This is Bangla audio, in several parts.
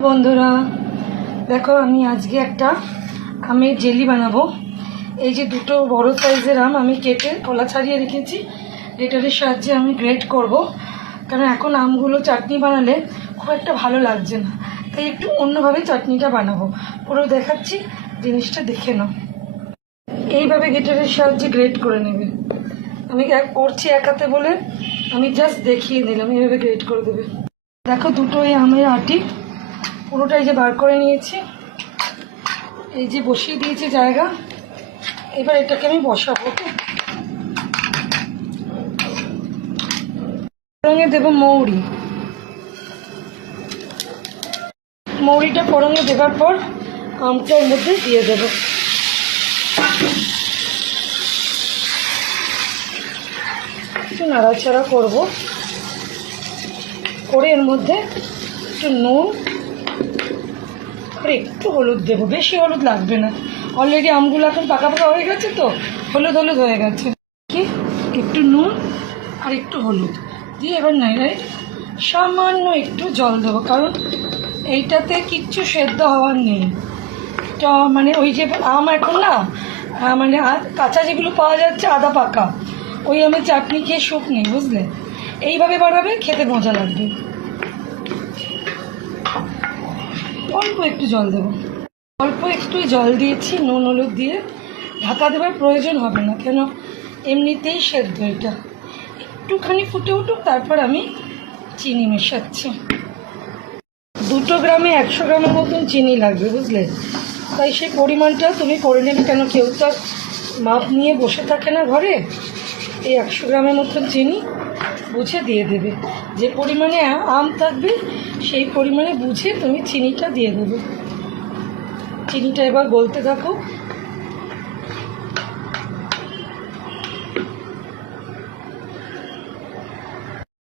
বন্ধুরা দেখো, আমি আজকে একটা আমের জেলি বানাবো। এই যে দুটো বড় সাইজের আম আমি কেটে কলা ছাড়িয়ে রেখেছি, গ্রেটারের সাহায্যে আমি গ্রেট করব, কারণ এখন আমগুলো চাটনি বানালে খুব একটা ভালো লাগছে না, তাই একটু অন্যভাবে চাটনিটা বানাবো। পুরো দেখাচ্ছি, জিনিসটা দেখে নাও। এইভাবে গ্রেটারের সাহায্যে গ্রেট করে নেবে। আমি করছি এক হাতে বলে আমি জাস্ট দেখিয়ে দিলাম, এইভাবে গ্রেট করে দেবে। দেখো, দুটো এই আমের আটি পুরোটাই যে বার করে নিয়েছি, এই যে বসিয়ে দিয়েছি জায়গা। এবার এটাকে আমি বসাবো। ওকে, ফোড়নে দেবো মৌরি। মৌরিটা ফোড়নে দেওয়ার পর আমটা এর মধ্যে দিয়ে দেবো। একটু নাড়াচাড়া করবো, করে এর মধ্যে একটু নুন আর একটু হলুদ দেবো। বেশি হলুদ লাগবে না, অলরেডি আমগুলো এখন পাকা পাকা হয়ে গেছে, তো হলুদ হলুদ হয়ে গেছে। কি একটু নুন আর একটু হলুদ দিয়ে এবার নাড়াই সামান্য একটু জল দেবো, কারণ এইটাতে কিচ্ছু সেদ্ধ হওয়ার নেই। তো মানে ওই যে আম এখন না, মানে কাঁচা যেগুলো পাওয়া যাচ্ছে আদা পাকা, ওই আমের চাটনি খেয়ে সুখ নেই, বুঝলে? এইভাবে বানাবে, খেতে মজা লাগবে। অল্প একটু জল দেবো, অল্প একটু জল দিয়েছি, নুন হলুদ দিয়ে। ঢাকা দেওয়ার প্রয়োজন হবে না, কেন এমনিতেই সেদ্ধ এটা। একটুখানি ফুটে উঠুক, তারপর আমি চিনি মেশাচ্ছি। 2 গ্রামে 100 গ্রামের মতন চিনি লাগবে, বুঝলে? তাই সেই পরিমাণটা তুমি করে নেবে, কেন কেউ তো মাপ নিয়ে বসে থাকে না ঘরে। এই 100 গ্রামের মতন চিনি বুঝে দিয়ে দেবে। যে পরিমাণে আম থাকবে সেই পরিমাণে বুঝে তুমি চিনিটা দিয়ে দেবে। চিনিটা এবার গলতে থাকো।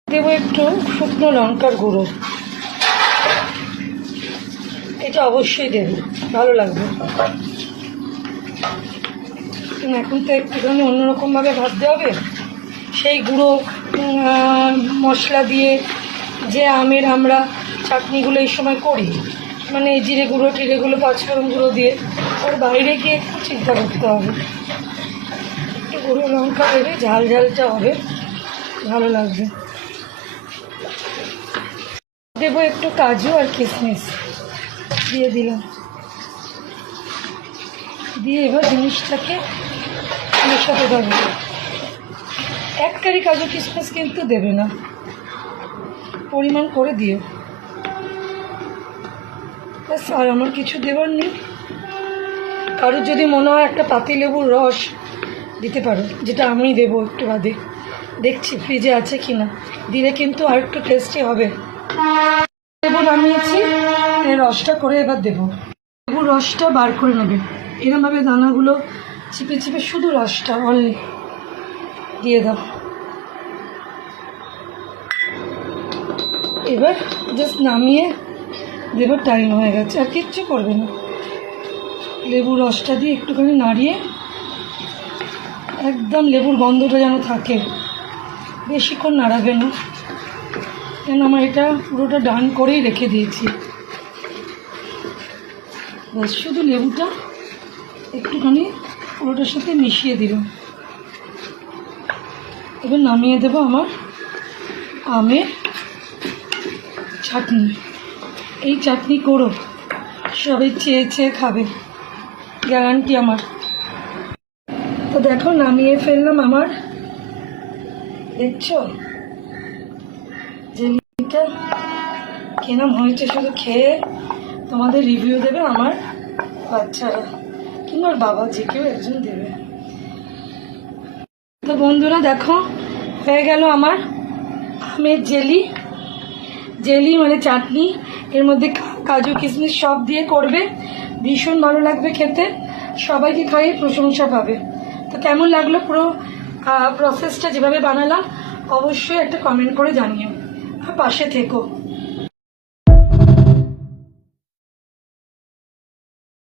দেবো একটু শুকনো লঙ্কার গুঁড়ো, এটা অবশ্যই দেবে, ভালো লাগবে। এখন তো একটুখানি অন্যরকমভাবে ভাবতে হবে। সেই গুঁড়ো মশলা দিয়ে যে আমের আমরা চাটনিগুলো এই সময় করি, মানে জিরে গুঁড়ো টিরে গুঁড়ো পাঁচফোড়ন গুঁড়ো দিয়ে, ওর বাইরে গিয়ে একটু চিন্তা করতে হবে। একটু গুঁড়ো লঙ্কা দেবে, ঝাল ঝালটা হবে, ভালো লাগবে। দেবো একটু কাজু আর কিশমিশ, দিয়ে দিলাম। দিয়ে এবার জিনিসটাকে মেশাতে থাকবে। একটারই কাজু কিশমিশ কিন্তু দেবে না, পরিমাণ করে দিও। ব্যাস, আর আমার কিছু দেবার নেই। কারোর যদি মনে হয় একটা পাতিলেবুর রস দিতে পারো, যেটা আমি দেবো একটু বাদে, দেখছি ফ্রিজে আছে কি না, দিলে কিন্তু আর একটু টেস্টি হবে। লেবু নামিয়েছি, এই রসটা করে এবার দেবো। লেবুর রসটা বার করে নেবে, এরমভাবে দানাগুলো চিপে চিপে শুধু রসটা অনলি দিয়ে দাও। এবার জাস্ট নামিয়ে দেবার টাইম হয়ে গেছে, আর কিচ্ছু করবে না। লেবুর রসটা দিয়ে একটুখানি নাড়িয়ে, একদম লেবুর গন্ধটা যেন থাকে, বেশিক্ষণ নাড়াবে না, কেন আমার এটা পুরোটা ডান করেই রেখে দিয়েছি। ব্যাস, শুধু লেবুটা একটুখানি পুরোটার সাথে মিশিয়ে দিলাম। এবার নামিয়ে দেবো আমার আমের চাটনি। এই চাটনি করো, সবাই চেয়ে চেয়ে খাবে, গ্যারান্টি আমার। তো দেখো, নামিয়ে ফেললাম আমার, দেখছো জেলিটা কেমন হয়েছে, শুধু খেয়ে তোমাদের রিভিউ দেবে আমার বাচ্চারা কিংবা বাবা, যে কেউ একজন দেবে। তো বন্ধুরা দেখো, হয়ে গেল আমার আমের জেলি। জেলি মানে চাটনি, এর মধ্যে কাজু কিশমিশ সব দিয়ে করবে, ভীষণ ভালো লাগবে খেতে, সবাইকে খাইয়ে প্রশংসা পাবে। তো কেমন লাগলো পুরো প্রসেসটা যেভাবে বানালাম, অবশ্যই একটা কমেন্ট করে জানিও, আর পাশে থেকো।